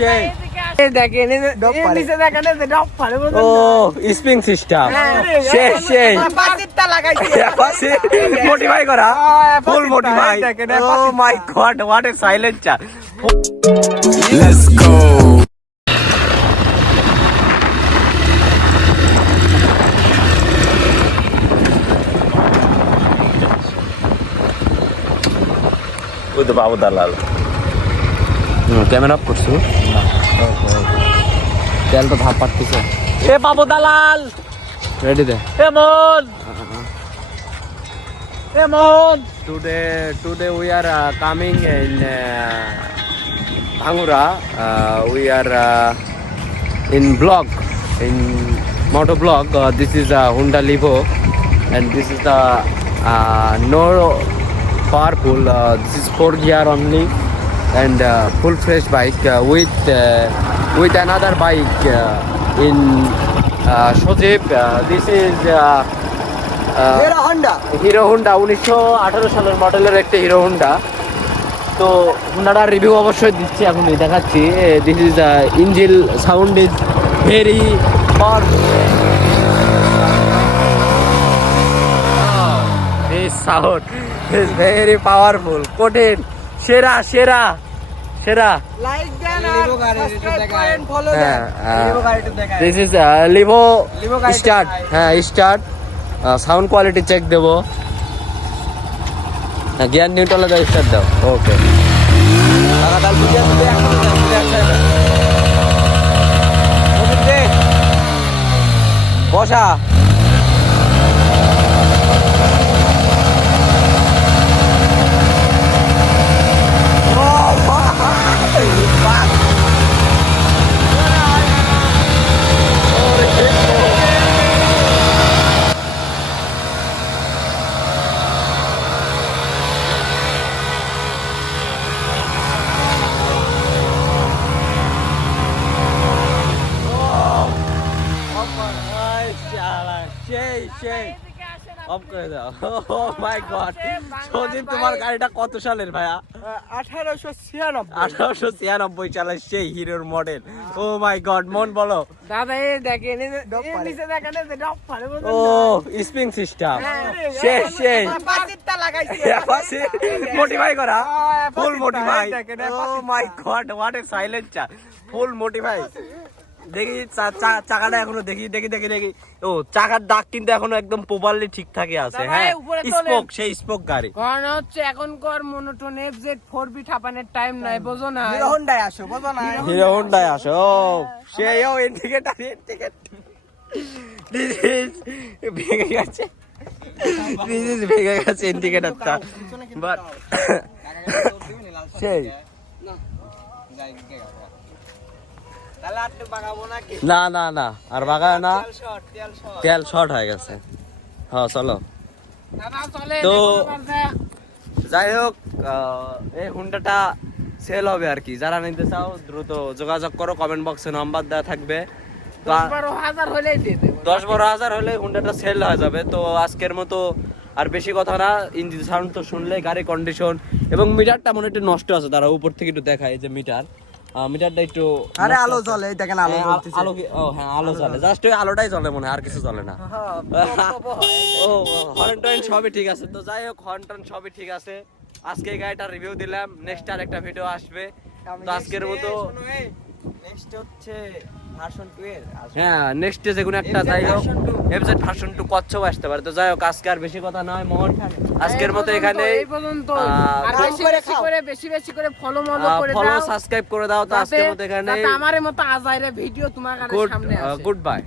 সেই দেখেন নিচে দেখেন ডপ পারে ও স্প্রিং সিস্টেম সেই মোটিফাই করা full modify oh my god what a silencer let's go ওই তো বাবু দালাল ক্যামেরা অফ করছো তেল তো ভাব পাচ্ছিস এ বাবু দালাল রেডি দে এ Mohan today we are coming in Bhangura. We are in vlog, in moto vlog. This is Honda Livo and this is the no powerful. This is 4 gear only and full fresh bike with another bike in Sojib. This is hero Honda 1918 সালের মডেলের একটা hero Honda. তো হুন্ডাটার review অবশ্যই দিচ্ছি, এখন দেখাচ্ছি। This is engine sound is very sound is very powerful, কঠিন, সেরা সেরা সেরা। লাইক দেন আর সাবস্ক্রাইব করেন, ফলো দেন। লিভো গাড়িটা দেখায়। This is Livo start. হ্যাঁ স্টার্ট। সাউন্ড কোয়ালিটি চেক দেবো। গিয়ার নিউট্রালে দাও, স্টার্ট দাও। ওকে বসা। অফ করে দাও। ও মাই গড, সজীব তোমার গাড়িটা কত সালের ভাইয়া? 1896 সালের সেই হিরোর মডেল। ও মাই গড, মন বলো দাদা এই দেখেন নিচে দেখেন ডপ পারে ও স্প্রিং সিস্টেম সেই সেই মোটিফাই করা full modify. Oh my god what a silencer, full modify. দেখি চাকাটা এখনো দেখি দেখি দেখি দেখি ও চাকার দাগ কিন্তু এখনো একদম প্রপারলি ঠিকঠাকই আছে। হ্যাঁ স্পোক, সেই স্পোক গাড়ি। কারণ হচ্ছে এখনকার মনোটোন এফজেড 4B ঠাপানের টাইম নাই, বুঝো না? হিরো হোন্ডায় আসো। সেইও ইন্ডিকেটর ভেঙে গেছে, ভেঙে গেছে ইন্ডিকেটরটা। বাট সেই না না না আর বাগায় না, তেল শর্ট হয়ে গেছে। হ্যাঁ চলো। তো যাই হোক, এই হুন্ডাটা সেল হবে আর কি। যারা নিতে চাও দ্রুত যোগাযোগ করো, কমেন্ট বক্সে নাম্বার দেওয়া থাকবে। 10-12 হাজার হলে হুন্ডাটা সেল হয়ে যাবে। তো আজকের মতো আর বেশি কথা না, ইঞ্জিন সাউন্ড তো শুনলে, গাড়ি কন্ডিশন এবং মিটারটা মনে একটু নষ্ট আছে। তারা উপর থেকে একটু দেখায় যে মিটারটা একটু আরে আলো জ্বলে, দেখেন আলো জ্বলতেছে। আলো কি? ও হ্যাঁ আলো জ্বলে, জাস্ট ওই আলোটাই জ্বলে মনে হয়, আর কিছু জ্বলে না। ও হর্ন টর্ন সবই ঠিক আছে। তো যাই হোক, হর্ন টর্ন সবই ঠিক আছে। আজকে এই গাড়িটার রিভিউ দিলাম, নেক্সট আর একটা ভিডিও আসবে। তো আজকের মতো নেক্সট হচ্ছে ভার্সন 2 এর। হ্যাঁ নেক্সট যে কোনো একটা, যাই হোক এফজেড ভার্সন 2 কচ্ছও আসতে পারে। তো যাই হোক, আজকে আর বেশি কথা নয় মোহন, আজকের মতো এখানে এই পর্যন্ত। আর বেশি বেশি করে ফলো করে ফলো দাও, সাবস্ক্রাইব করে দাও। তো আজকের মতো এখানে আমারে মতো আজাইরে ভিডিও তোমার কাছে সামনে আসে। Good bye.